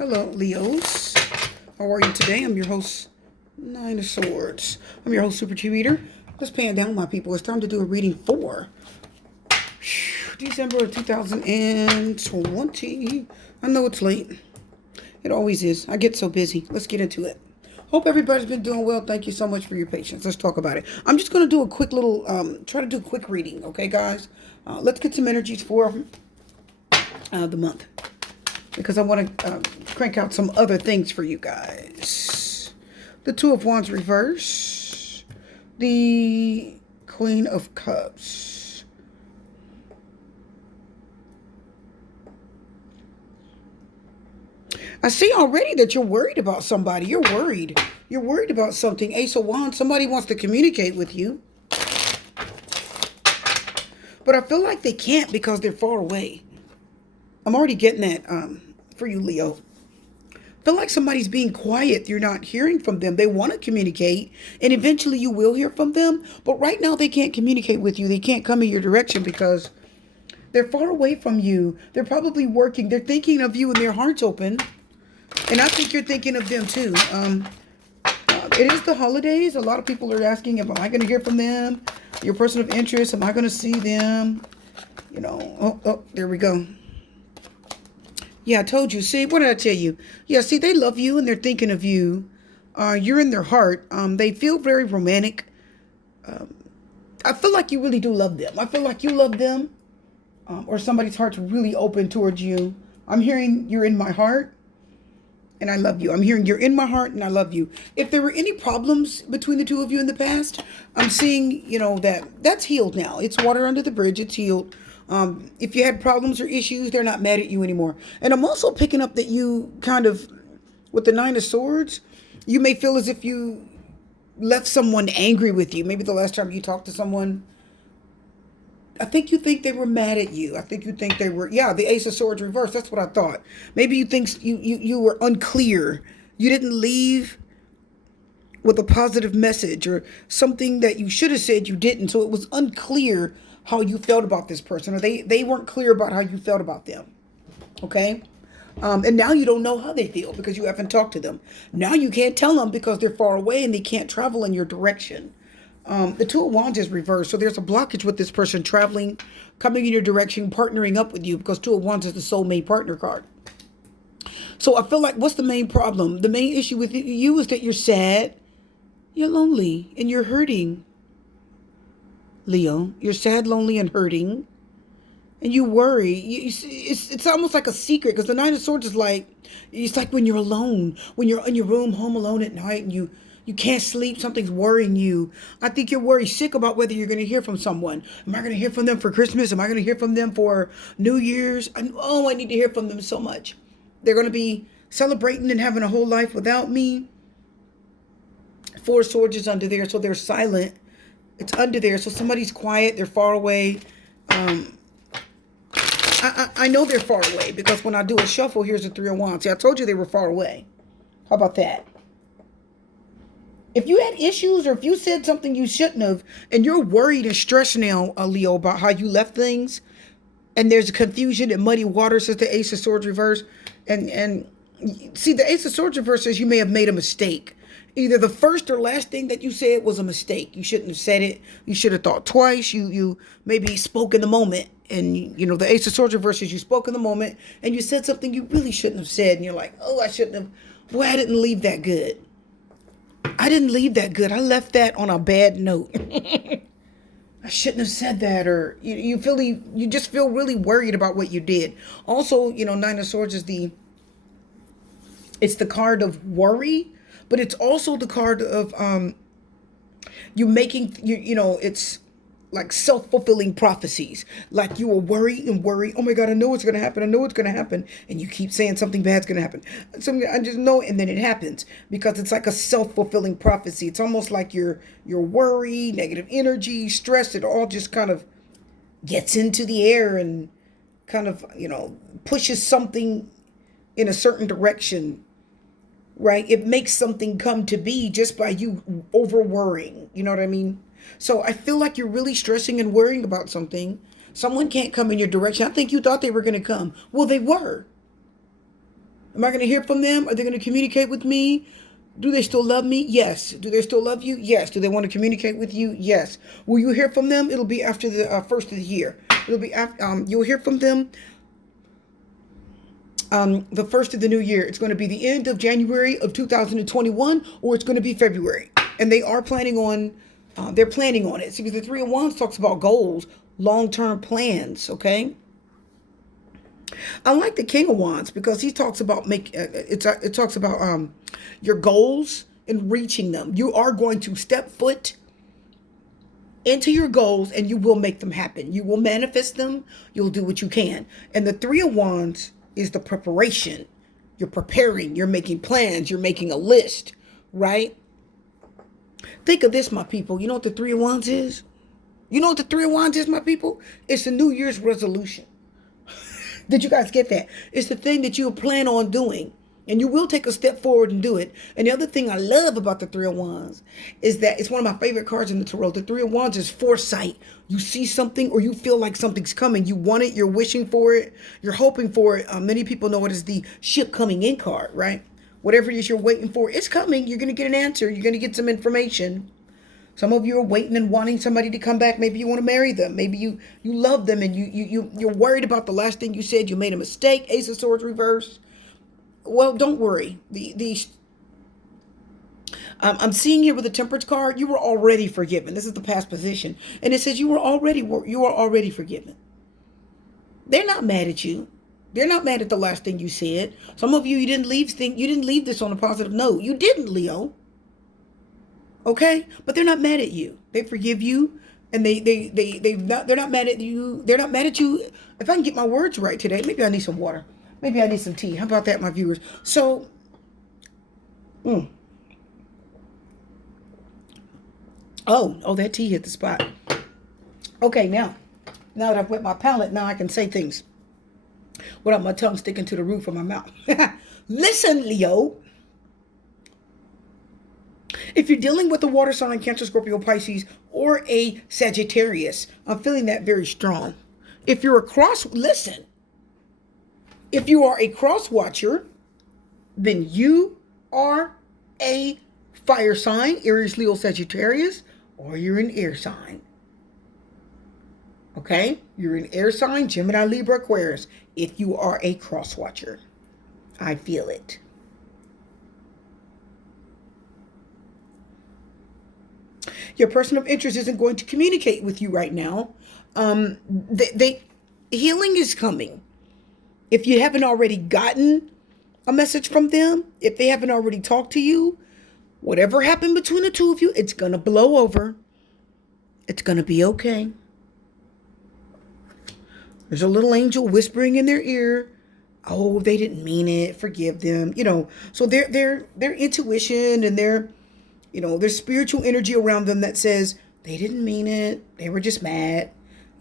Hello, Leos. How are you today? I'm your host, Nine of Swords. I'm your host, Super Chi Reader. Let's pan down, my people. It's time to do a reading for December of 2020. I know it's late. It always is. I get so busy. Let's get into it. Hope everybody's been doing well. Thank you so much for your patience. Let's talk about it. I'm just going to do a quick little, try to do a quick reading, okay, guys? Let's get some energies for the month, because I want to crank out some other things for you guys. The Two of Wands reverse. The Queen of Cups. I see already that you're worried about somebody. You're worried. You're worried about something. Ace of Wands. Somebody wants to communicate with you. But I feel like they can't because they're far away. I'm already getting that for you, Leo. Feel like somebody's being quiet. You're not hearing from them. They want to communicate, and eventually you will hear from them. But right now they can't communicate with you. They can't come in your direction because they're far away from you. They're probably working. They're thinking of you and their heart's open. And I think you're thinking of them too. It is the holidays. A lot of people are asking, am I going to hear from them? Your person of interest, am I going to see them? You know, there we go. Yeah, I told you. See, what did I tell you? Yeah, see, they love you and they're thinking of you. You're in their heart. They feel very romantic. I feel like you really do love them. I feel like you love them, or somebody's heart's really open towards you. I'm hearing you're in my heart and I love you. I'm hearing you're in my heart and I love you. If there were any problems between the two of you in the past, I'm seeing, that's healed now. It's water under the bridge. It's healed. If you had problems or issues, they're not mad at you anymore. And I'm also picking up that you kind of, with the Nine of Swords, you may feel as if you left someone angry with you. Maybe the last time you talked to someone, I think you think they were mad at you. I think you think they were, the Ace of Swords reversed. That's what I thought. Maybe you think you were unclear. You didn't leave with a positive message or something that you should have said you didn't. So it was unclear how you felt about this person, or they weren't clear about how you felt about them. Okay? And now you don't know how they feel because you haven't talked to them. Now you can't tell them because they're far away and they can't travel in your direction. The Two of Wands is reversed. So there's a blockage with this person traveling, coming in your direction, partnering up with you, because Two of Wands is the soulmate partner card. So I feel like, what's the main problem? The main issue with you is that you're sad, you're lonely, and you're hurting. Leo, you're sad, lonely, and hurting. And you worry. It's almost like a secret, because the Nine of Swords is like, it's like when you're alone, when you're in your room, home alone at night, and you can't sleep, something's worrying you. I think you're worried sick about whether you're going to hear from someone. Am I going to hear from them for Christmas? Am I going to hear from them for New Year's? I need to hear from them so much. They're going to be celebrating and having a whole life without me. Four of Swords is under there, so they're silent. It's under there, so somebody's quiet. They're far away. I know they're far away because when I do a shuffle, here's the Three of Wands. See, I told you they were far away. How about that? If you had issues or if you said something you shouldn't have, and you're worried and stressed now, Leo, about how you left things, and there's a confusion and muddy waters, says the Ace of Swords reverse, and see, the Ace of Swords reverse says you may have made a mistake. Either the first or last thing that you said was a mistake. You shouldn't have said it. You should have thought twice. You maybe spoke in the moment. And, the Ace of Swords reverse says you spoke in the moment and you said something you really shouldn't have said. And you're like, oh, I shouldn't have. Boy, I didn't leave that good. I didn't leave that good. I left that on a bad note. I shouldn't have said that. Or you just feel really worried about what you did. Also, Nine of Swords is it's the card of worry, but it's also the card of you making it's like self-fulfilling prophecies. Like you will worry and worry. Oh my God, I know it's going to happen. I know it's going to happen. And you keep saying something bad's going to happen. Something I just know, and then it happens because it's like a self-fulfilling prophecy. It's almost like your worry, negative energy, stress, it all just kind of gets into the air and kind of, pushes something in a certain direction. Right? It makes something come to be just by you over worrying. You know what I mean? So I feel like you're really stressing and worrying about something. Someone can't come in your direction. I think you thought they were going to come. Well, they were. Am I going to hear from them? Are they going to communicate with me? Do they still love me? Yes. Do they still love you? Yes. Do they want to communicate with you? Yes. Will you hear from them? It'll be after the first of the year. It'll be after, you'll hear from them the first of the new year. It's going to be the end of January of 2021, or it's going to be February. And they are planning on, they're planning on it. See, because the Three of Wands talks about goals, long-term plans, okay? I like the King of Wands because he talks about it talks about your goals and reaching them. You are going to step foot into your goals and you will make them happen. You will manifest them. You'll do what you can. And the Three of Wands is the preparation. You're preparing, you're making plans, you're making a list, right? Think of this, my people. You know what the Three of Wands is? You know what the Three of Wands is, my people? It's a New Year's resolution. Did you guys get that? It's the thing that you plan on doing. And you will take a step forward and do it. And the other thing I love about the Three of Wands is that it's one of my favorite cards in the Tarot. The Three of Wands is foresight. You see something or you feel like something's coming. You want it. You're wishing for it. You're hoping for it. Many people know it as the ship coming in card, right? Whatever it is you're waiting for, it's coming. You're going to get an answer. You're going to get some information. Some of you are waiting and wanting somebody to come back. Maybe you want to marry them. Maybe you love them and you're worried about the last thing you said. You made a mistake. Ace of Swords reverse. Well, don't worry. I'm seeing here with the Temperance card, you were already forgiven. This is the past position. And it says you are already forgiven. They're not mad at you. They're not mad at the last thing you said. Some of you, you didn't leave this on a positive note. You didn't, Leo. Okay? But they're not mad at you. They forgive you. And they're not mad at you. They're not mad at you. If I can get my words right today, maybe I need some water. Maybe I need some tea. How about that, my viewers? So, oh, that tea hit the spot. Okay, now that I've wet my palate, now I can say things without my tongue sticking to the roof of my mouth. Listen, Leo. If you're dealing with a water sign, Cancer, Scorpio, Pisces, or a Sagittarius, I'm feeling that very strong. If you're listen. If you are a cross watcher, then you are a fire sign, Aries, Leo, Sagittarius, or you're an air sign. Okay? You're an air sign, Gemini, Libra, Aquarius, if you are a cross watcher. I feel it. Your person of interest isn't going to communicate with you right now. Healing is coming. If you haven't already gotten a message from them, if they haven't already talked to you, whatever happened between the two of you, it's going to blow over. It's going to be okay. There's a little angel whispering in their ear. Oh, they didn't mean it. Forgive them. So their intuition and their spiritual energy around them that says they didn't mean it. They were just mad.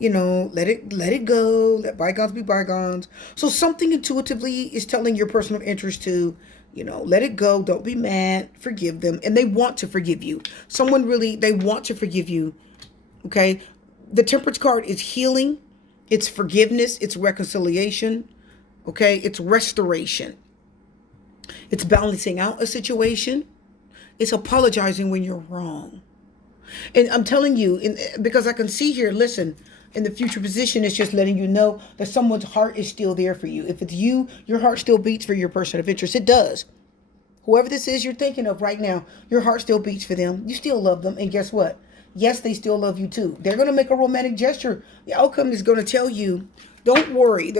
Let it go. Let bygones be bygones. So something intuitively is telling your person of interest to, let it go. Don't be mad. Forgive them. And they want to forgive you. They want to forgive you. Okay. The Temperance card is healing. It's forgiveness. It's reconciliation. Okay. It's restoration. It's balancing out a situation. It's apologizing when you're wrong. And I'm telling you, because I can see here, listen, in the future position, it's just letting you know that someone's heart is still there for you. If it's you, your heart still beats for your person of interest. It does. Whoever this is you're thinking of right now, your heart still beats for them. You still love them. And guess what? Yes, they still love you too. They're going to make a romantic gesture. The outcome is going to tell you, don't worry.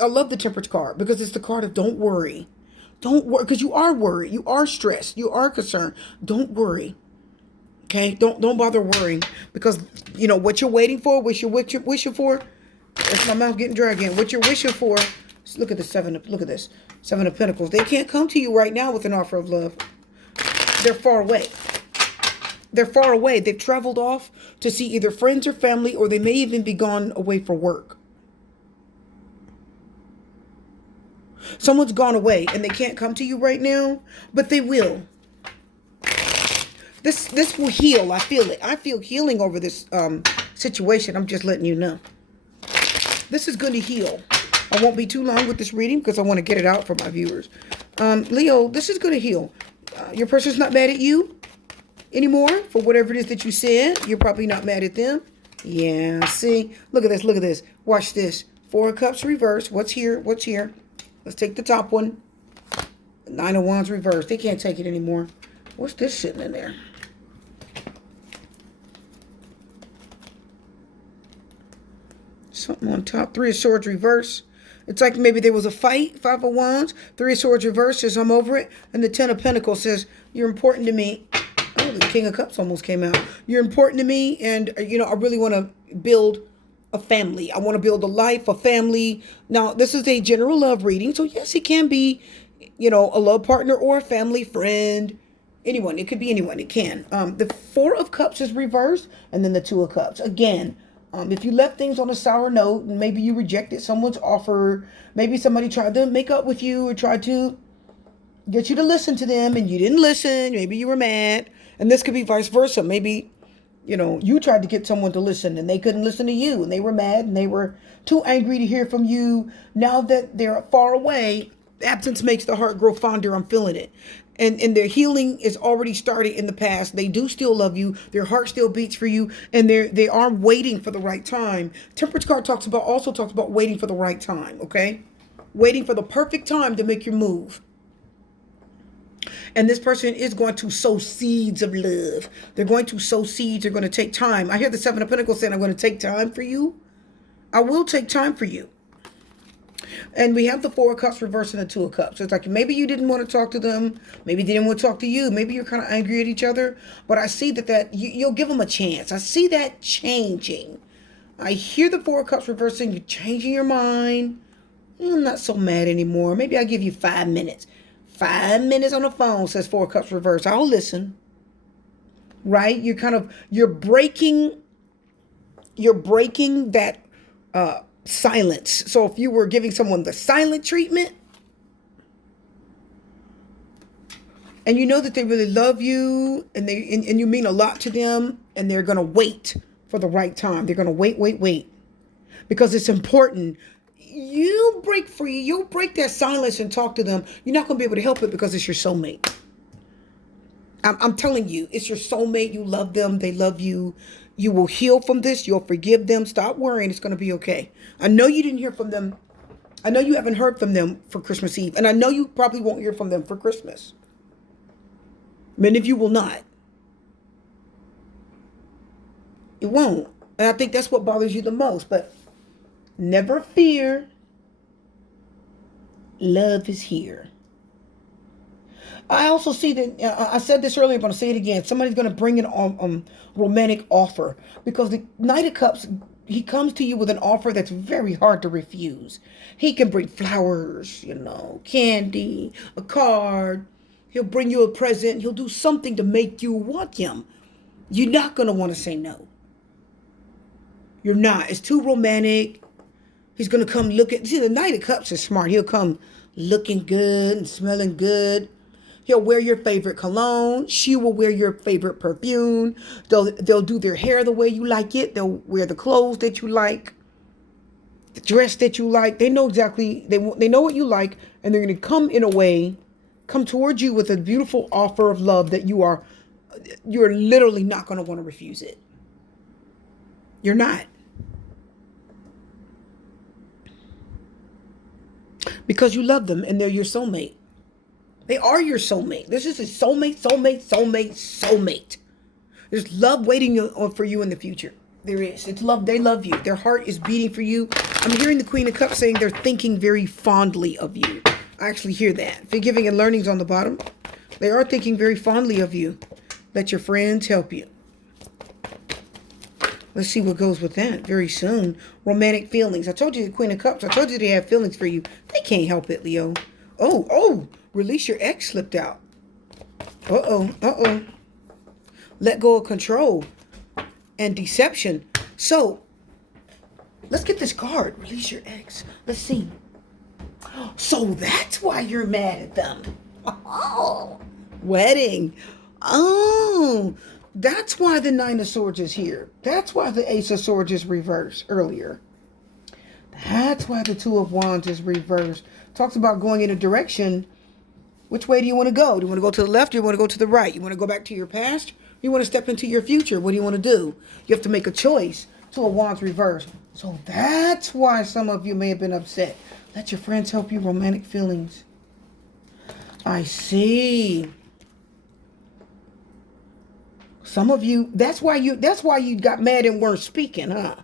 I love the Temperance card because it's the card of don't worry. Don't worry, because you are worried. You are stressed. You are concerned. Don't worry. Okay, don't bother worrying, because what you're waiting for, what you're wishing for. That's my mouth getting dry again. What you're wishing for. Look at this Look at this 7 of Pentacles. They can't come to you right now with an offer of love. They're far away. They're far away. They've traveled off to see either friends or family, or they may even be gone away for work. Someone's gone away and they can't come to you right now, but they will. This will heal. I feel it. I feel healing over this situation. I'm just letting you know. This is going to heal. I won't be too long with this reading because I want to get it out for my viewers. Leo, this is going to heal. Your person's not mad at you anymore for whatever it is that you said. You're probably not mad at them. Yeah, see? Look at this. Look at this. Watch this. Four of Cups reversed. What's here? What's here? Let's take the top one. Nine of Wands reversed. They can't take it anymore. What's this sitting in there? Something on top. Three of Swords reversed. It's like maybe there was a fight. Five of Wands. Three of Swords reversed says, I'm over it. And the Ten of Pentacles says, you're important to me. Oh, the King of Cups almost came out. You're important to me. And, I really want to build a family. I want to build a life, a family. Now, this is a general love reading. So, yes, it can be, a love partner or a family friend. Anyone. It could be anyone. It can. The Four of Cups is reversed. And then the Two of Cups. Again, if you left things on a sour note, and maybe you rejected someone's offer, maybe somebody tried to make up with you or tried to get you to listen to them and you didn't listen, maybe you were mad. And this could be vice versa. Maybe, you tried to get someone to listen and they couldn't listen to you and they were mad and they were too angry to hear from you. Now that they're far away, absence makes the heart grow fonder. I'm feeling it. And their healing is already started in the past. They do still love you. Their heart still beats for you. And they are waiting for the right time. Temperance card also talks about waiting for the right time, okay? Waiting for the perfect time to make your move. And this person is going to sow seeds of love. They're going to sow seeds. They're going to take time. I hear the Seven of Pentacles saying, I'm going to take time for you. I will take time for you. And we have the Four of Cups reversed and the Two of Cups. So it's like maybe you didn't want to talk to them. Maybe they didn't want to talk to you. Maybe you're kind of angry at each other. But I see that you'll give them a chance. I see that changing. I hear the Four of Cups reversing. You're changing your mind. I'm not so mad anymore. Maybe I'll give you 5 minutes. 5 minutes on the phone, says Four of Cups reversed. I'll listen. Right? You're breaking that silence. So if you were giving someone the silent treatment and you know that they really love you and you mean a lot to them and they're going to wait for the right time. They're going to wait because it's important. You break free. You'll break that silence and talk to them. You're not going to be able to help it because it's your soulmate. I'm telling you, it's your soulmate. You love them. They love you. You will heal from this. You'll forgive them. Stop worrying. It's going to be okay. I know you didn't hear from them. I know you haven't heard from them for Christmas Eve. And I know you probably won't hear from them for Christmas. Many of you will not. It won't. And I think that's what bothers you the most. But never fear. Love is here. I also see that, I said this earlier, I'm going to say it again. Somebody's going to bring an romantic offer. Because the Knight of Cups, he comes to you with an offer that's very hard to refuse. He can bring flowers, candy, a card. He'll bring you a present. He'll do something to make you want him. You're not going to want to say no. You're not. It's too romantic. He's going to come see, the Knight of Cups is smart. He'll come looking good and smelling good. He'll wear your favorite cologne. She will wear your favorite perfume. They'll do their hair the way you like it. They'll wear the clothes that you like, the dress that you like. They know exactly, they know what you like, and they're going to come towards you with a beautiful offer of love that you're literally not going to want to refuse it. You're not. Because you love them and they're your soulmate. They are your soulmate. This is a soulmate. There's love waiting for you in the future. There is. It's love. They love you. Their heart is beating for you. I'm hearing the Queen of Cups saying they're thinking very fondly of you. I actually hear that. Forgiving and learning's on the bottom. They are thinking very fondly of you. Let your friends help you. Let's see what goes with that very soon. Romantic feelings. I told you the Queen of Cups. I told you they have feelings for you. They can't help it, Leo. Oh. Release your ex slipped out. Uh-oh. Let go of control and deception. So, let's get this card. Release your ex. Let's see. So that's why you're mad at them. Oh, wedding. Oh, that's why the Nine of Swords is here. That's why the Ace of Swords is reversed earlier. That's why the Two of Wands is reversed. Talks about going in a direction. Which way do you want to go? Do you want to go to the left or do you want to go to the right? You want to go back to your past? Or you want to step into your future? What do you want to do? You have to make a choice. Two of Wands reversed. So that's why some of you may have been upset. Let your friends help you. Romantic feelings. I see. Some of you, that's why you got mad and weren't speaking, huh?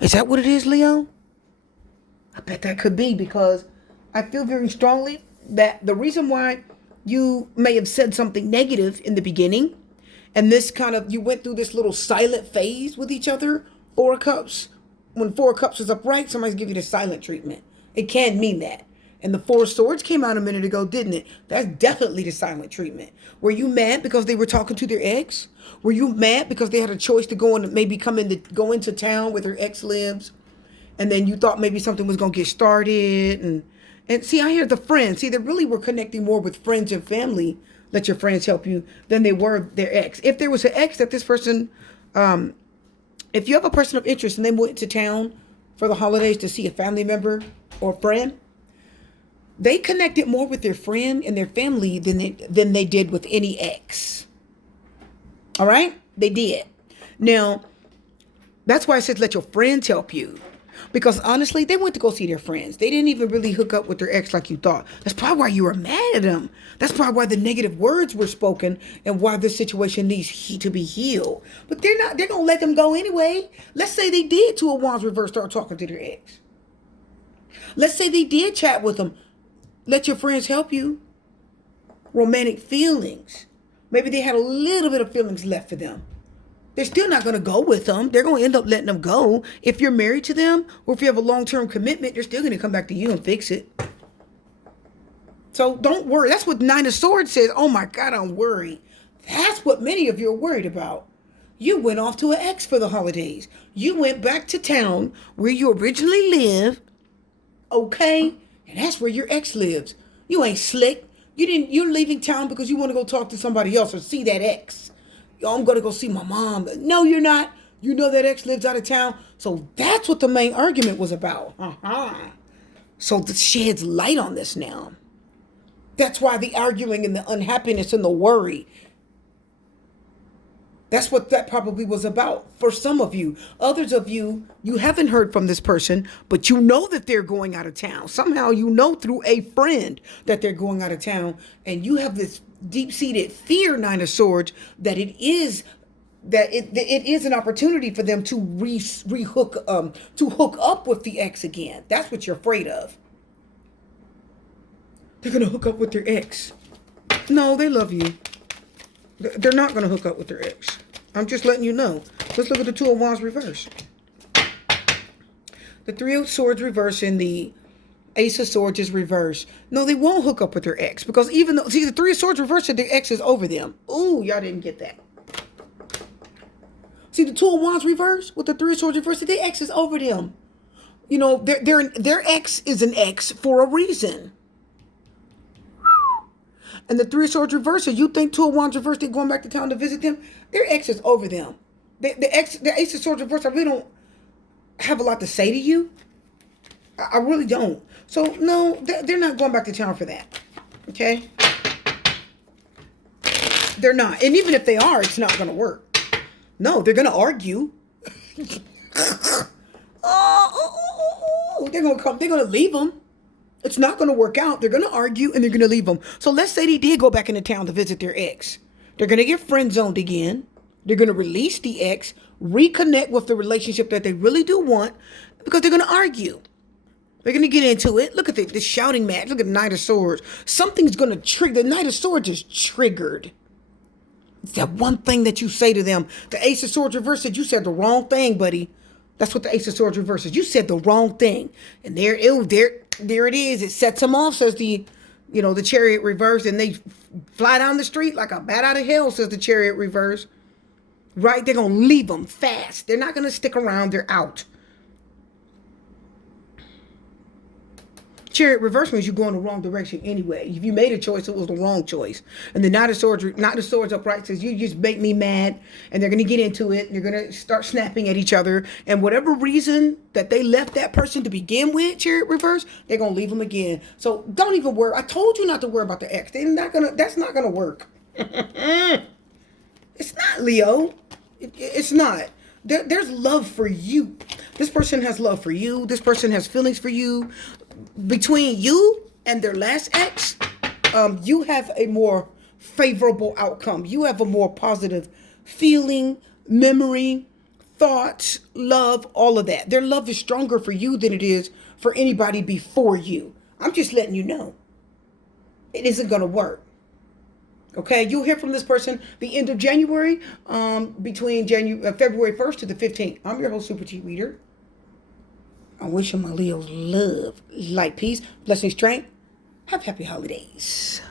Is that what it is, Leo? I bet that could be, because I feel very strongly that the reason why you may have said something negative in the beginning, and this kind of, you went through this little silent phase with each other, Four of Cups. When Four of Cups is upright, somebody's giving you the silent treatment. It can mean that. And the Four of Swords came out a minute ago, didn't it? That's definitely the silent treatment. Were you mad because they were talking to their ex? Were you mad because they had a choice to go and maybe go into town where their ex lives? And then you thought maybe something was going to get started. And see, I hear the friends. See, they really were connecting more with friends and family. Let your friends help you than they were their ex. If there was an ex that this person, if you have a person of interest and they went to town for the holidays to see a family member or friend, they connected more with their friend and their family than they did with any ex. All right? They did. Now, that's why I said let your friends help you. Because honestly, they went to go see their friends. They didn't even really hook up with their ex like you thought. That's probably why you were mad at them. That's probably why the negative words were spoken and why this situation needs to be healed. But they're going to let them go anyway. Let's say they did, Two of Wands reverse, start talking to their ex. Let's say they did chat with them. Let your friends help you. Romantic feelings. Maybe they had a little bit of feelings left for them. They're still not going to go with them. They're going to end up letting them go. If you're married to them, or if you have a long-term commitment, they're still going to come back to you and fix it. So don't worry. That's what Nine of Swords says. Oh my God, I'm worried. That's what many of you are worried about. You went off to an ex for the holidays. You went back to town where you originally lived. Okay? And that's where your ex lives. You ain't slick. You're leaving town because you want to go talk to somebody else or see that ex. Yo, I'm going to go see my mom. No, you're not. You know that ex lives out of town. So that's what the main argument was about. So this sheds light on this now. That's why the arguing and the unhappiness and the worry. That's what that probably was about for some of you. Others of you, you haven't heard from this person, but you know that they're going out of town. Somehow you know through a friend that they're going out of town. And you have this deep-seated fear, Nine of Swords, that it is an opportunity for them to hook up with the ex again. That's what you're afraid of. They're going to hook up with their ex. No, they love you. They're not going to hook up with their ex. I'm just letting you know. Let's look at the Two of Wands reverse. The Three of Swords reverse and the Ace of Swords is reversed. No, they won't hook up with their ex. Because even though, see, the Three of Swords reverse and their ex is over them. Ooh, y'all didn't get that. See, the Two of Wands reverse with the Three of Swords reverse, their ex is over them. You know, their ex is an ex for a reason. And the Three of Swords reverse, so you think Two of Wands reverse, they're going back to town to visit them? Their ex is over them. The Ace of Swords reverse, I really don't have a lot to say to you. I really don't. So, no, they're not going back to town for that. Okay? They're not. And even if they are, it's not going to work. No, they're going to argue. They're going to come. They're going to leave them. It's not going to work out. They're going to argue and they're going to leave them. So let's say they did go back into town to visit their ex. They're going to get friend zoned again. They're going to release the ex, reconnect with the relationship that they really do want, because they're going to argue. They're going to get into it. Look at the shouting match. Look at the Knight of Swords. Something's going to trigger. The Knight of Swords is triggered. It's that one thing that you say to them. The Ace of Swords reverse said, you said the wrong thing, buddy. That's what the Ace of Swords reverse is. You said the wrong thing. And there it is. It sets them off, says the Chariot reverse. And they fly down the street like a bat out of hell, says the Chariot reverse. Right? They're going to leave them fast. They're not going to stick around. They're out. Chariot reverse means you're going the wrong direction anyway. If you made a choice, it was the wrong choice. And the Knight of Swords upright says you just make me mad, and they're gonna get into it, and they're gonna start snapping at each other. And whatever reason that they left that person to begin with, Chariot reverse, they're gonna leave them again. So don't even worry. I told you not to worry about the ex. That's not gonna work. It's not, Leo. It's not. There's love for you. This person has love for you. This person has feelings for you. Between you and their last ex, you have a more favorable outcome. You have a more positive feeling, memory, thoughts, love, all of that. Their love is stronger for you than it is for anybody before you. I'm just letting you know. It isn't going to work. Okay, you'll hear from this person the end of January, between February 1st to the 15th. I'm your host, Super T Reader. I'm wishing my Leos love, light, peace, blessings, strength. Have happy holidays.